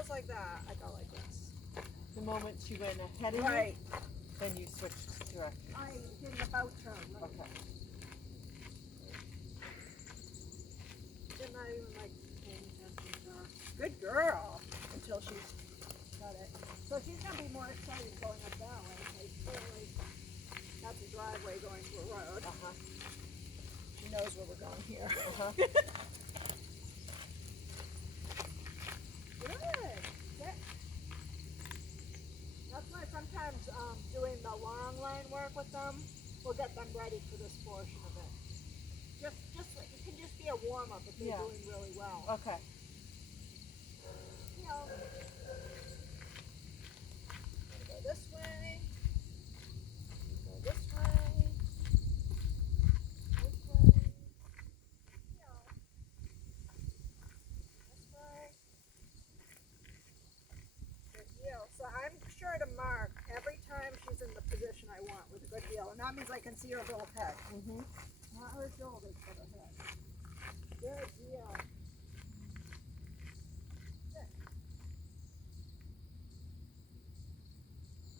goes like that, I go like this. The moment she went ahead of Right. you, then you switched directions. I did an about turn. Right? Okay. Did not even like paying attention to her. Good girl. Until she got it. So she's gonna be more excited going up that way. Like, clearly, that's a driveway going to a road. Uh-huh. She knows where we're going here. Uh-huh. Good. Sit. That's why sometimes doing the long line work with them will get them ready for this portion of it. Just like, it can just be a warm up if they're Yeah. doing really well. Okay. You know, go this way. Go this way. This way. You know, this way. Good deal. So I'm sure to mark every time she's in the position I want with a good deal. And that means I can see her little head. Mm-hmm. Not her shoulders, but her head. Good deal. Good.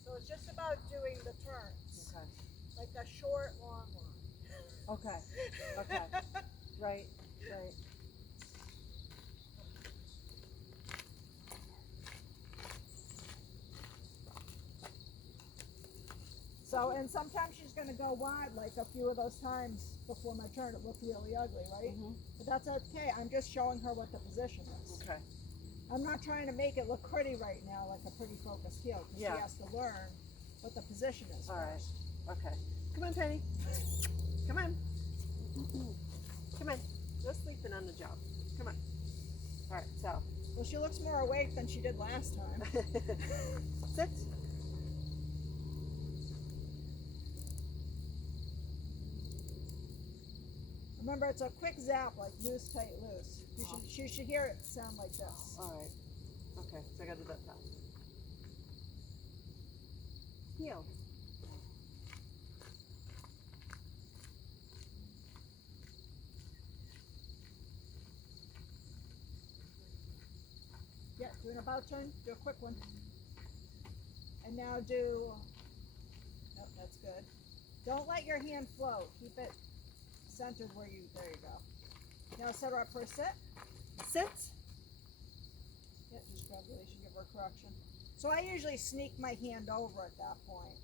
So it's just about doing the turns. Okay. Like a short, long one. Okay. Okay. Right. Right. So, and sometimes she's going to go wide, like a few of those times before my turn. It looked really ugly, right? Mm-hmm. But that's okay. I'm just showing her what the position is. Okay. I'm not trying to make it look pretty right now, like a pretty focused heel, because Yeah. she has to learn what the position is All right. first. Okay. Come on, Penny. Come on. Come on. No sleeping on the job. Come on. All right, so. Well, she looks more awake than she did last time. Sit. Remember, it's a quick zap, like loose, tight, loose. You should hear it sound like this. All right. Okay, so I got to do that fast. Heel. Yeah, do an about turn, do a quick one. And now do, nope, that's good. Don't let your hand float. Keep it centered where you, there you go. Now set her up for a sit. Sit. Yeah, just grab the leash and give her a correction. So I usually sneak my hand over at that point.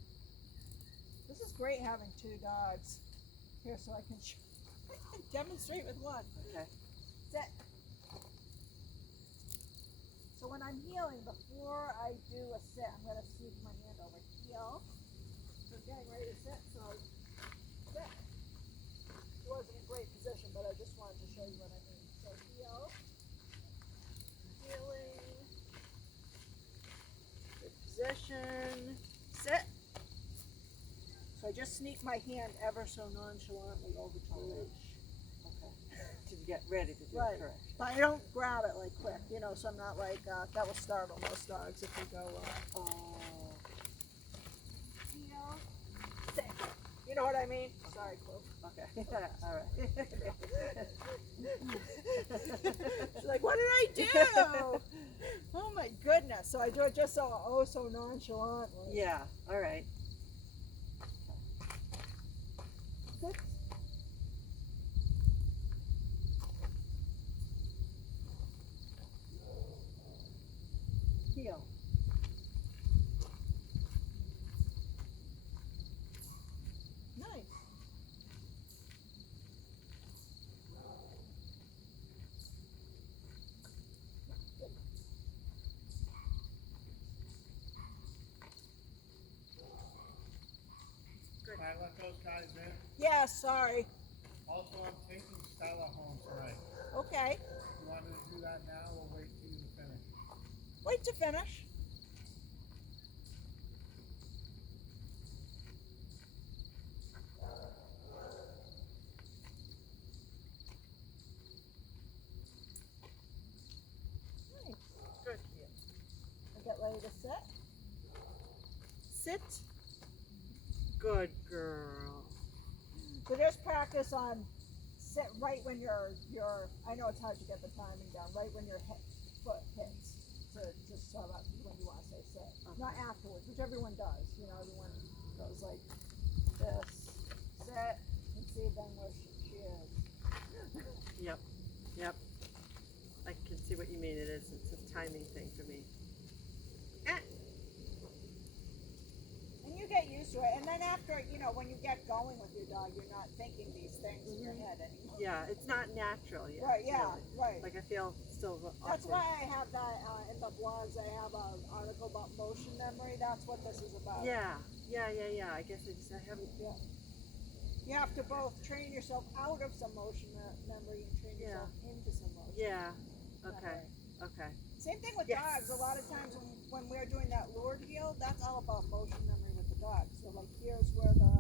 This is great having two dogs. Here, so I can demonstrate with one. Okay. Sit. So when I'm healing, before I do a sit, I'm going to sneak my hand over. Heel. So getting ready to sit, so sit. It wasn't a great position, but I just wanted to show you what I mean. So heel. Healing. Good position. Sit. So I just sneak my hand ever so nonchalantly over to the leash. Okay. To get ready to do Right. it correct. But I don't grab it like quick, you know, so I'm not like, that will startle most dogs if you go, Oh. heel, sit. You know what I mean? Sorry, Clover. Okay. All right. She's like, what did I do? Oh my goodness. So I do it just so nonchalantly. Yeah. All right. Sit. Heel. Nice. Can I let those guys in? Yeah, sorry. Also, I'm taking Stella home tonight. Okay. You want me to do that now or wait till you finish? Wait to finish. Nice. Good. I get ready to sit. Sit. Good girl. So just practice on sit right when your I know it's hard to get the timing down, right when your foot hits. to just sort of when you want to say sit, not afterwards, which everyone does. You know, everyone goes like this, sit, and see then where she is. Yep. Yep. I can see what you mean. It's a timing thing for me. And you get used to it, and then after, you know, when you get going with your dog, you're not thinking these things in your head anymore. Yeah, it's not natural yet. Right, yeah, really. right. Like I feel still That's awkward. why I have that in the blogs. I have an article about motion memory. That's what this is about. Yeah. I guess I haven't. Yeah. You have to both train yourself out of some motion memory and train yourself into some motion. Yeah. Okay. memory. Okay. Same thing with Yes. dogs. A lot of times when we're doing that lured heel, that's all about motion memory with the dog. So like here's where the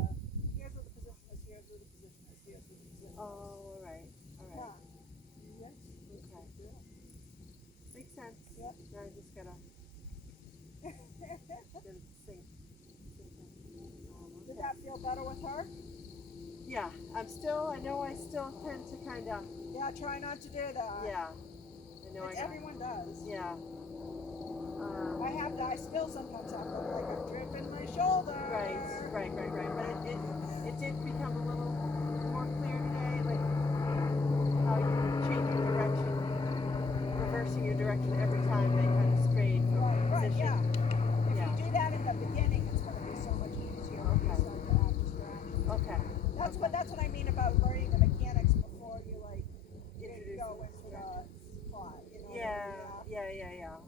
position is, here's where the position is, here's where the position is. Oh, all right. Yeah. Yes. Okay. Yeah. Makes sense. Yep. Now I just gotta get it to sync. Did that feel better with her? Yeah, I know I still tend to kind of, Yeah, try not to do that. yeah. I know Everyone does. yeah. I still sometimes have like a drip in my shoulder. Right. But it did become a little more clear today, like how you change your direction, reversing your direction every time they kind of strayed from Right, position. yeah. If Yeah. you do that in the beginning, it's going to be so much easier when you start to have distractions. Okay. That's what I mean about learning the mechanics before you like Introduce go the into the plot. You know? Yeah.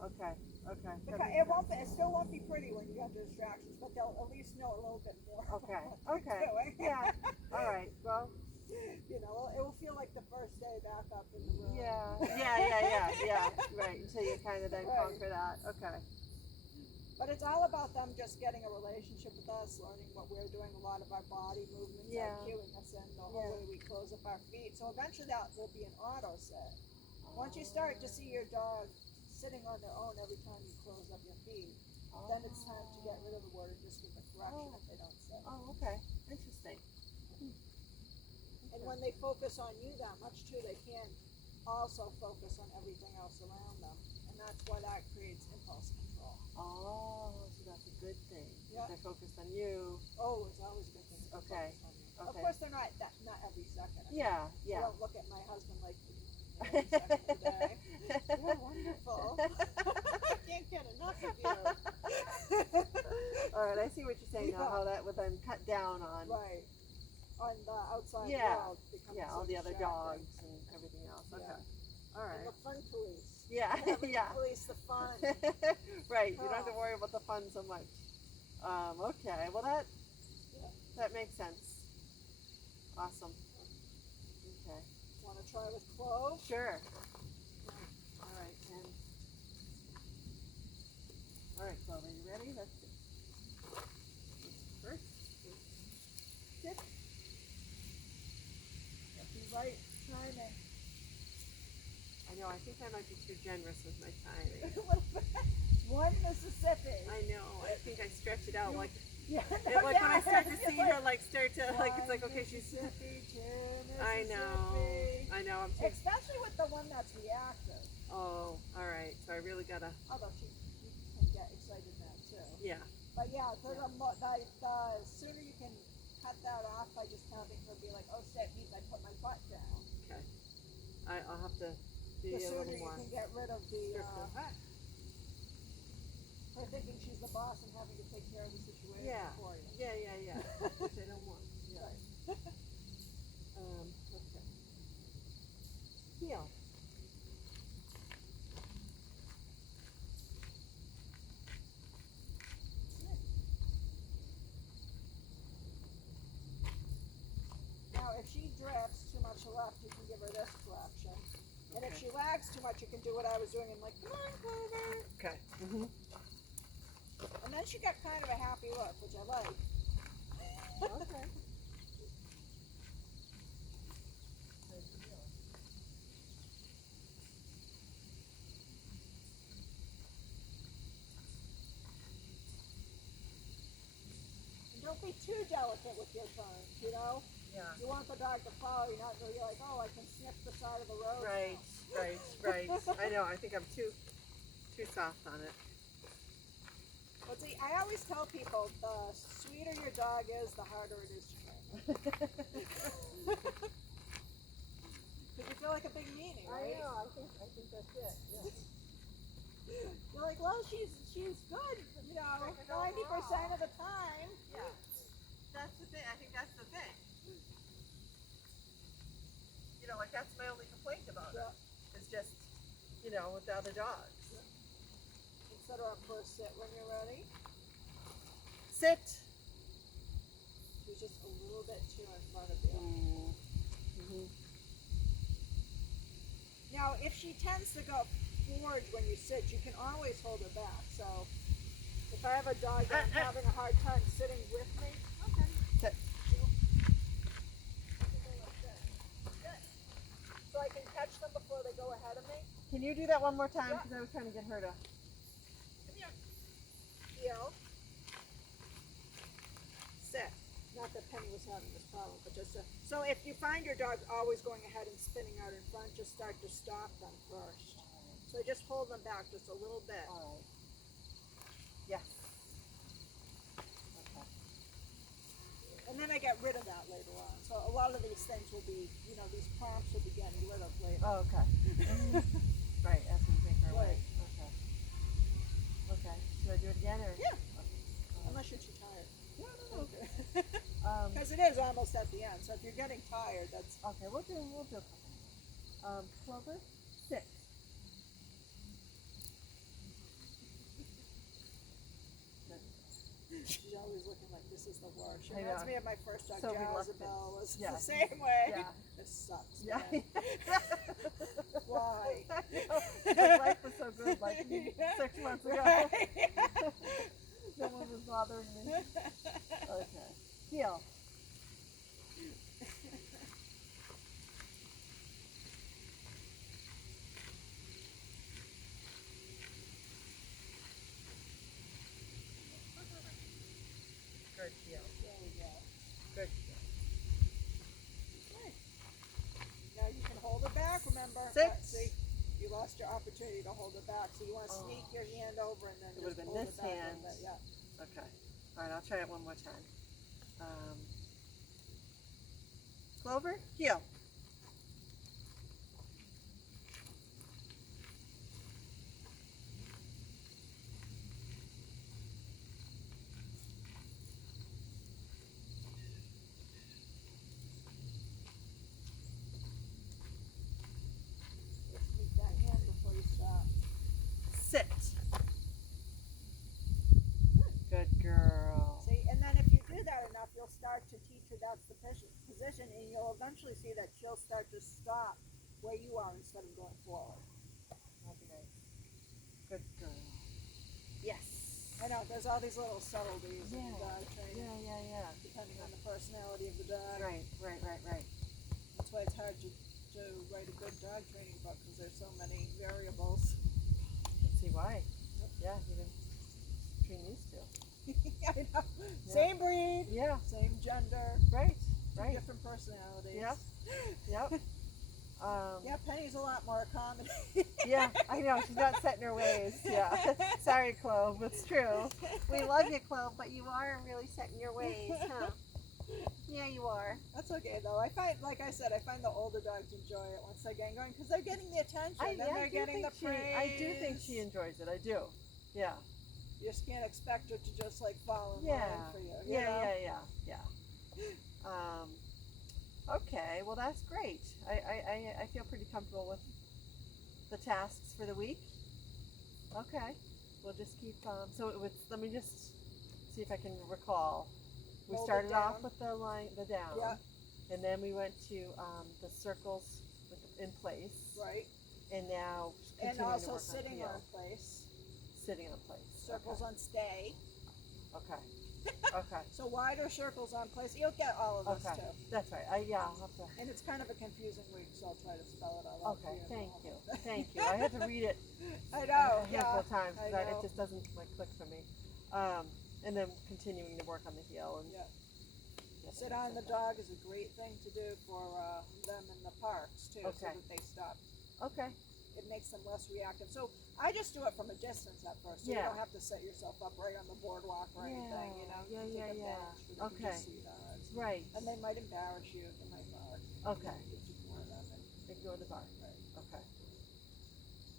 Okay. Because it won't. It still won't be pretty when you have the distractions, but they'll at least know a little bit more. Okay. About what you're doing. Yeah. All right. Well. You know, it will feel like the first day back up in the room. Yeah. Right. Until you kind of then Right. conquer that. Okay. But it's all about them just getting a relationship with us, learning what we're doing, a lot of our body movements, Yeah. cueing us in, the whole way we close up our feet. So eventually that will be an auto set. Once you start to see your dog sitting on their own every time you close up your feet, then it's time to get rid of the word and just give a correction if they don't sit. Oh, okay. Interesting. And when they focus on you that much too, they can't also focus on everything else around them. And that's why that creates impulse control. Oh, so that's a good thing. Yeah. They're focused on you. Oh, it's always a good thing to Okay. focus on you. Of Okay. course they're not every second. I Yeah. I don't look at my husband like every second of the day. You're wonderful. I can't get enough of you. All right, I see what you're saying now. Yeah. How that would then cut down on Right. On the outside Yeah. world becomes all so the other distracting. dogs and everything else. Yeah. Okay. All And right. the fun police. Yeah. Having Yeah. to police the fun. Right. You don't have to Oh. worry about the fun so much. Okay. Well, that makes sense. Awesome. Okay. Want to try with Clove? Sure. All right. And all right, Clover, you ready? Let's see. First. Sit. Be right timing. I know. I think I might be too generous with my timing. One Mississippi. I know. I think I stretch it out like. Yeah. Like when I start to see her, like start to like it's like okay, she's. Mississippi, two I know. Mississippi. I know. I'm too. Especially with the one that's reactive. Oh, all right. So I really gotta. Although you can get excited now too. Yeah. But yeah, the sooner you can cut that off by just having her be like, oh shit, means I put my butt down. Okay. I'll have to be The a sooner little you more. can get rid of the stricter. her thinking she's the boss and having to take care of the situation Yeah. for you. Yeah. Which I don't want. Yeah. Right. Okay. Heel. Now, if she drifts too much left, you can give her this correction. And if Okay. she lags too much, you can do what I was doing and like, come on, Clover. Okay. Mm-hmm. And then she got kind of a happy look, which I like. Okay. And don't be too delicate with your turns, you know? Yeah. You want the dog to follow, you're not really like, oh, I can sniff the side of the road. Right. I know. I think I'm too too soft on it. Well, see, I always tell people the sweeter your dog is, the harder it is to train. Because you feel like a big meanie, right? I know. I think that's it. Yeah. You're like, well, she's good, you know, 90% of the time. Yeah. That's the thing. I think that's the thing. You know, like that's my only complaint about her. It's just, you know, with the other dogs. Set her up for a sit when you're ready. Sit. She's just a little bit too in front of you. Mm-hmm. Now, if she tends to go forward when you sit, you can always hold her back. So, if I have a dog that's having a hard time sitting with me, okay. Sit. So I can catch them before they go ahead of me. Can you do that one more time? Because I was trying to get her to. Come here. Heel. Sit. Not that Penny was having this problem, but just so if you find your dog always going ahead and spinning out in front, just start to stop them first. So just hold them back just a little bit. All right. Yes. Okay. And then I get rid of that later on. So a lot of these things will be, you know, these prompts will be getting rid of later. Oh, okay. Right, as we make our way. Right. Okay. Okay. Should I do it again or? Yeah. Okay. Unless you're too tired. No. Okay. Um, Because it is almost at the end. So if you're getting tired, that's okay, we'll do a couple more. Clover, sit. she's always looking like this is the worst. She I reminds know. me of my first dog, So reluctant. Jezebel. Was Yeah. the same way. Yeah. This sucks. Yeah. Man. Why? I know. Like life was so good like 6 months ago. Right. No one was bothering me. Okay. Heel. Good heel. There we go. Good heel. Okay. Now you can hold her back. Remember? Six. See, you lost your opportunity to hold her back. So you want to sneak your hand over and then It just would've been hold this her back a hand. little bit. Yeah. Okay. All right, I'll try it one more time. Clover, heel. Just sneak that hand before you stop. Sit. Good girl. See, and then if you do that enough, you'll start to teach her that's the position, and you'll eventually see that she'll start to stop where you are instead of going forward. That'd be nice. Good girl. Yes. I know, there's all these little subtleties in Yeah. dog training, Yeah. depending on the personality of the dog. Right. That's why it's hard to write a good dog training book, because there's so many variables. Let's see why. Yeah, even between these two. I know. Same breed, Yeah. same gender, Right. different personalities. Yep. Yep. Yeah, Penny's a lot more accommodating. Yeah, I know. She's not set in her ways. Yeah. Sorry, Clove. It's true. We love you, Clove, but you are really set in your ways, huh? Yeah, you are. That's okay though. I find, like I said, I find the older dogs enjoy it once they get going because they're getting the attention. Then they're getting the praise. I do think she enjoys it. I do. Yeah. You just can't expect her to just like fall in Yeah. line for you. you know? Yeah. Okay, well that's great. I feel pretty comfortable with the tasks for the week. Okay, we'll just keep. So it was, let me just see if I can recall. We Hold it started off down. with the down, Yeah. and then we went to the circles in place, Right. and now And continuing to also work sitting on on place. sitting on place. Circles on stay. Okay. Okay. So wider circles on place. You'll get all of this Okay. too. That's right. I'll have to. And it's kind of a confusing week, so I'll try to spell it all out. Okay, for thank you. you. Thank you. I had to read it I know. a handful of times I because know. it just doesn't like click for me. And then continuing to work on the heel and Yeah. yeah, Sit on the dog is a great thing to do for them in the parks too, so Okay. that they stop. Okay. It makes them less reactive. So I just do it from a distance at first, so you Yeah. don't have to set yourself up right on the boardwalk or anything, you know. Yeah, You yeah, take a yeah. bench, you can Okay. just see that. Right. And they might embarrass you, they might bark. Okay. Just ignore them. And, Ignore the bark. right. Okay.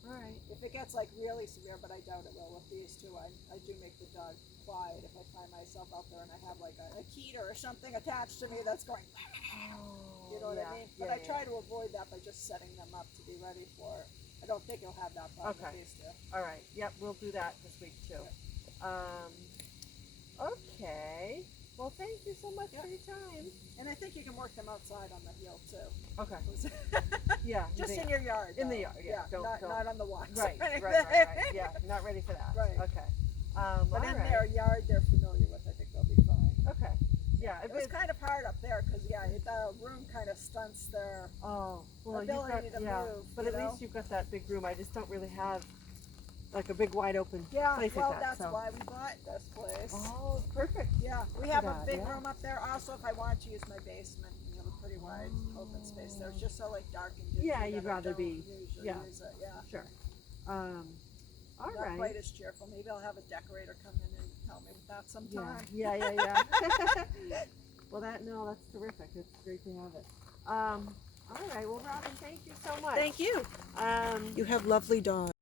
All right. If it gets like really severe, but I doubt it will with these two, I do make the dog quiet if I find myself out there and I have like a keeter or something attached to me that's going, Oh, you know what yeah, I mean? yeah, But I yeah. try to avoid that by just setting them up to be ready for it. I don't think you'll have that problem Okay. with these two. All right. Yep, we'll do that this week too. Okay. Well, thank you so much Yeah. for your time. And I think you can work them outside on the heel too. Okay. Yeah. Just they- in your yard. in the though. yard, yeah, don't- not on the walks. Right, or right, right, anything. right. Yeah, not ready for that. Right. Okay. But all in right. their yard, they're familiar with. I think they'll be fine. Okay. Yeah. It was kind of hard up there because the room kind of stunts their. Oh, well, you've got, ability to yeah, move, but you at know? least you've got that big room. I just don't really have like a big wide open Yeah, place well, like that. that's So. why we bought this place. Oh, perfect. Yeah, we have a that, big yeah. room up there. Also, if I wanted to use my basement, we have a pretty wide open space there. It's just so like dark and dingy. Yeah, that you'd I rather don't be- usually yeah. use it. Yeah. Sure. All Not right. quite as cheerful. Maybe I'll have a decorator come in and help me with that sometime. Yeah, yeah. Well, that's terrific. It's great to have it. All right. Well, Robin, thank you so much. Thank you. Um, You have lovely dogs.